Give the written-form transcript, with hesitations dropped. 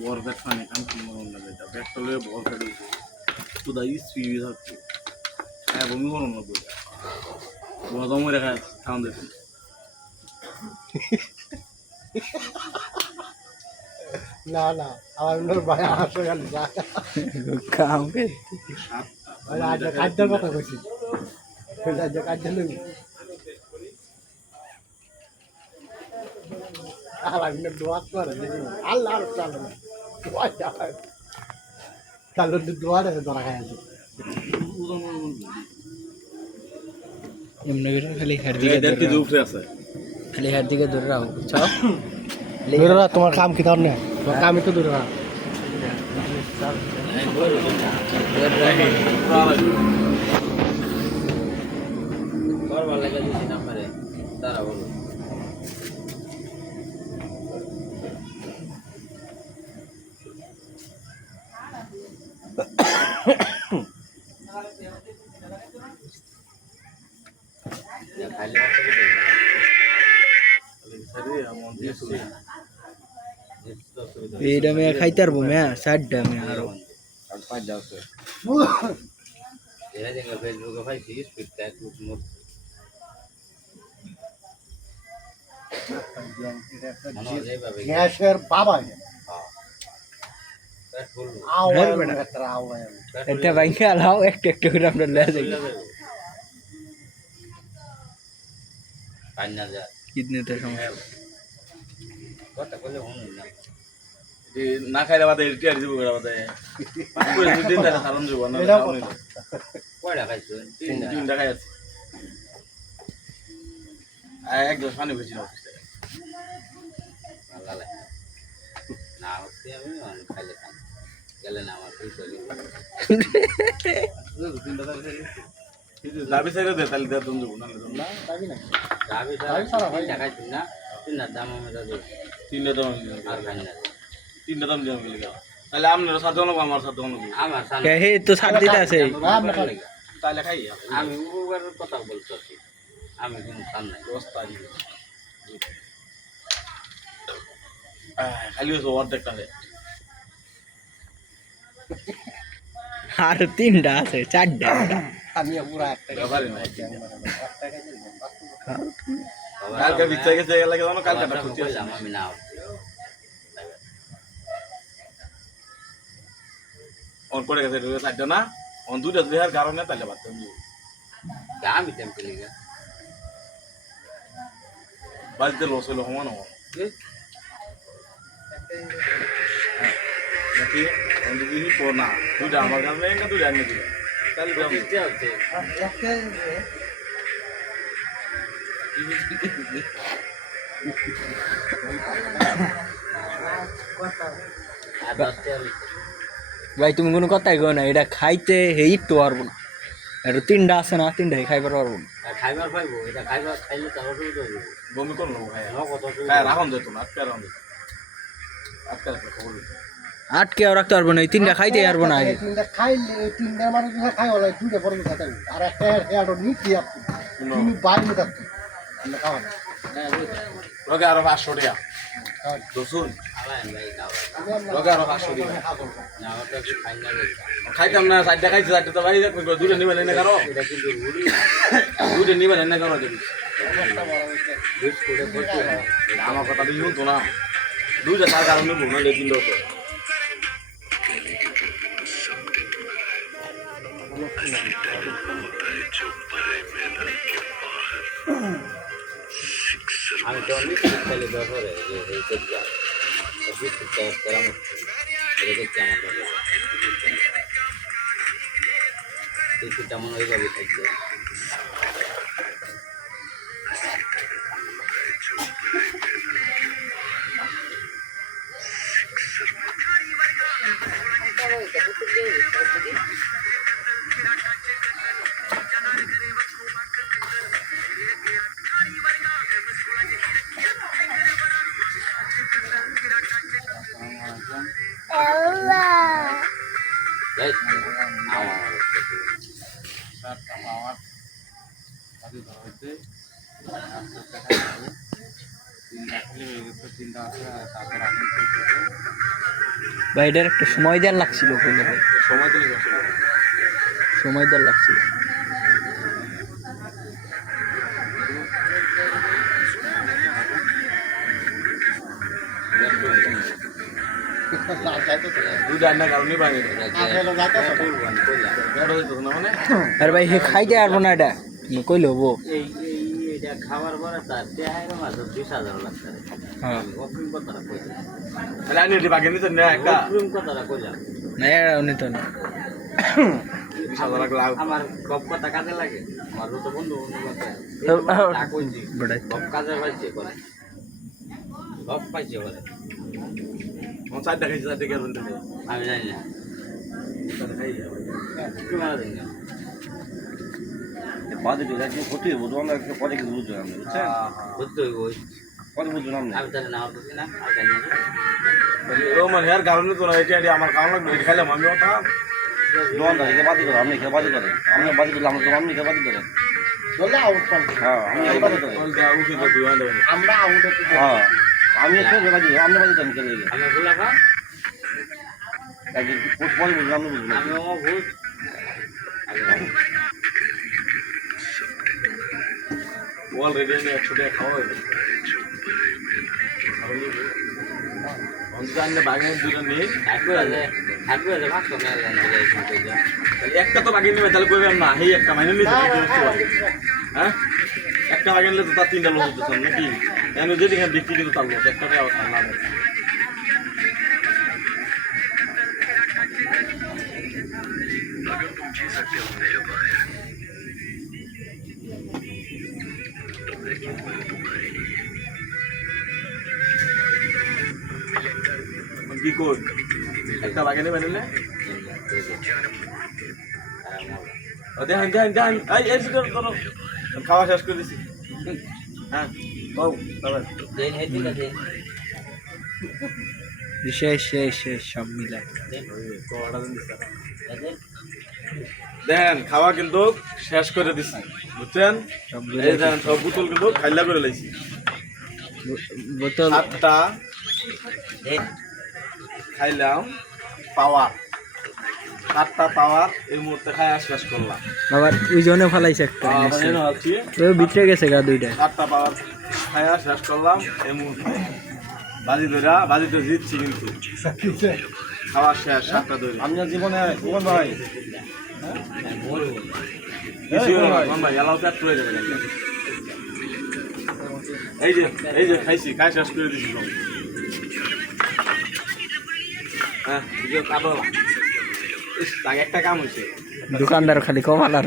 বরফেট পানি কাম কি মনে না যেটা ব্যাগটা লয়ে বরফেট হয়েছে শুধু স্পিড থাকছে হ্যাঁ বমি করো না বইটা গদম হয়ে রাখা খাওয়ান দেখুন না না আমার ভাই আসো গেল যা কাম আজ খাদ্যের কথা কইছি আজ খাদ্য নেই আল্লাহ দোয়া করে আল্লাহ দোয়া চালু দোয়া দেয় ধরা খাই আছে এমনি করে খালি হেড দিকে দেখতে উপরে আছে খালি হেড দিকে ধরে রাখো চাও দূরে রাখ তোমার কাম কি ধর না তোমার কামই তো দূরে রাখ করবার লাগে দিছি নাম্বারে তারা বলো খাইলে এইটা মেয়ে খাইতে পারবো মেয়া সাইডটা মেয়া আরো পাঁচ যাচ্ছে এরা দেখলে ফেসবুকে পাইছি স্পিডটা একটু গ্যাসের বাবা এটা বাইকে আলাও একটু একটু করে আমরা লয়ে যাই কান্না যা কিডনিতে সমস্যা কথা বলে শুনুন না না খাইলে বাদে টিয়ার দিব করে বাদে দিন তাহলে সারণ দিব না কয়টা খাইছো তিনটা খাই আছে এক গ্লাস পানি বেশি না ভালো লাগে না হচ্ছে আমি খাইলে খান গেলে না আমার দুই চলি লাভি সাইডে দে তাহলে দে তুমি না না যাবি তিনটা খাইছি না তিনটার দাম আমি দেবো তিনটা দাম আর খাই না তিনটা দাম দিয়ে গেলে তাহলে আপনার সাথে হলো আমার সাথে হলো আমার হে তো সাত দিতে আছে তাহলে খাই আমি উপকারের কথা বলতেছি আমি কিন্তু খান নাই বস্তা খালি হয়েছে অর্ধেকটা আর তিনটা আছে চারটা আমি পুরা একটা ব্যাপারই নাই কালকে বিচ্ছা গেছে গেলে কেন কালকে খুঁজছি আমি না অন করে গেছে সাইডটা না অন দুইটা দেহার কারণে তাহলে বাদ আমি টেম্পল বাড়িতে লস হলো সমান নাকি না দুইটা আমার কারণে দুইটা আনিয়ে দিল তাহলে হচ্ছে ভাই তুমি কোনো কথাই কো না এটা খাইতে হেই তো পারবো না এটা তিনটা আছে না তিনটাই খাইবার পারবো না খাইবার পাইবো এটা খাইবার খাইলে তাহলে বমি করলো ভাই কত রাখন যেত না আটকে রাখন যেত আটকে রাখলে খবর আটকেও রাখতে পারবো না এই তিনটা খাইতে পারবো না তিনটা খাইলে তিনটা মানুষ খাই হলো দুইটা বড় খাতে আর একটা এর নিচে তুমি বাইরে থাকতে খাওয়া লগে আরো 500 টাকা দসুন লগে আরো 500 টাকা খাইতাম না সাইডটা খাইছি সাইডটা তো ভাই দুইটা নিবেন এনে কারো দুইটা নিবেন এনে কারো দেখি আমার কথা তুই শুনতো না দুইটা তার কারণে ভুল দিল তো আমি তো অনেক খেলে ব্যবহারে যে এই করতে তেমন ওইভাবে থাকবে তিনটা আছে তারপর ভাই এটার একটা সময় দেওয়ার লাগছিল কইলে ভাই সময় তো নেই সময় দেওয়ার লাগছিল দুধ আন্না কারণে ভাঙে মানে আরে ভাই হে খাইতে পারবো না এটা কইলে হবো এটা খাবার পরে তার দেহায় মাত্র 20,000 লাগছে হ্যাঁ অপ্রিম কথাটা কইলাম তাহলে আমি এটি বাকি নিতে না একটা অপ্রিম কথাটা কইলাম না এটা উনি তো না 20,000 লাখ লাভ আমার গপ কথা কাজে লাগে আমার তো বন্ধু বন্ধু কথা কইছি বড়াই গপ কাজে পাইছে করে গপ পাইছে করে আমার চার দেখাইছে চার দেখে বলতে আমি জানি না খাই কি মারা দিন বাদে তো একদিন ক্ষতি হবো তো আমরা পরে কিন্তু বুঝবো আমরা বুঝছেন বুঝতে হইব পরে বুঝবো না আমি তাহলে না হতো না আর জানি না ও মানে আর কারণে তো না এটি আমার কারণ লাগবে এটি খাইলাম আমি ওটা দোকান থেকে বাদি করে আপনি খেয়ে বাদি করেন আমরা বাদি করলে আমরা তো আপনি খেয়ে বাদি করেন বললে আউট পাল্টা হ্যাঁ আমি খেয়ে বাদি করেন উচিত দুই আন্ডা আমরা আউট হ্যাঁ আমি খেয়ে বাদি করি আপনি বাদি করেন খেলে আমি ভুলা খা একদিন পরে বুঝবো আপনি বুঝবো আমি ও ভুল অলরেডি আমি 100 টাকা খাওয়া হয়ে গেছে অন্তত বাগানে দুটো নিয়ে থাকবে আছে 500 টাকা জানি যাইছেন কইলা তাহলে একটা তো বাগান নিবে তাহলে কইবেন না এই একটা মাইনে নিতে হ্যাঁ একটা বাগান নিলে তো তার তিনটা লোক দিতেছেন নাকি এখন যদি এখানে বিক্রি কিন্তু তার লোক একটা টাকা না কি কই একটা বাগানে বানালে দেখেন দেখেন দেখেন এই করো খাওয়া শেষ করে দিছি হ্যাঁ বাবু তাহলে দেন হেতি না দেন শেষ শেষ শেষ সব মিলাই দেখেন খাওয়া কিন্তু শেষ করে দিছি বুঝছেন সব এই দেখেন সব বোতল কিন্তু খাইলা করে লাইছি বোতল 7টা খাইলাম পাওয়ার 7টা পাওয়ার এই মুহূর্তে খাইয়া শেষ করলাম আবার ওই জন্য ফালাইছে একটা ওই ভিতরে গেছে গা দুইটা 7টা পাওয়ার খাইয়া শেষ করলাম এই মুহূর্তে বাজি তো জিতছি কিন্তু খাওয়া শেষ 7টা ধরে আমি জীবনে জীবন ভাই কিছু ভাই এলাও পেট পড়ে যাবে এই যে খাইছি খাই শেষ করে দিছি সব হ্যাঁ ভিডিও কাটলা একটা কাম হয়েছে দোকানদার খালি কমালার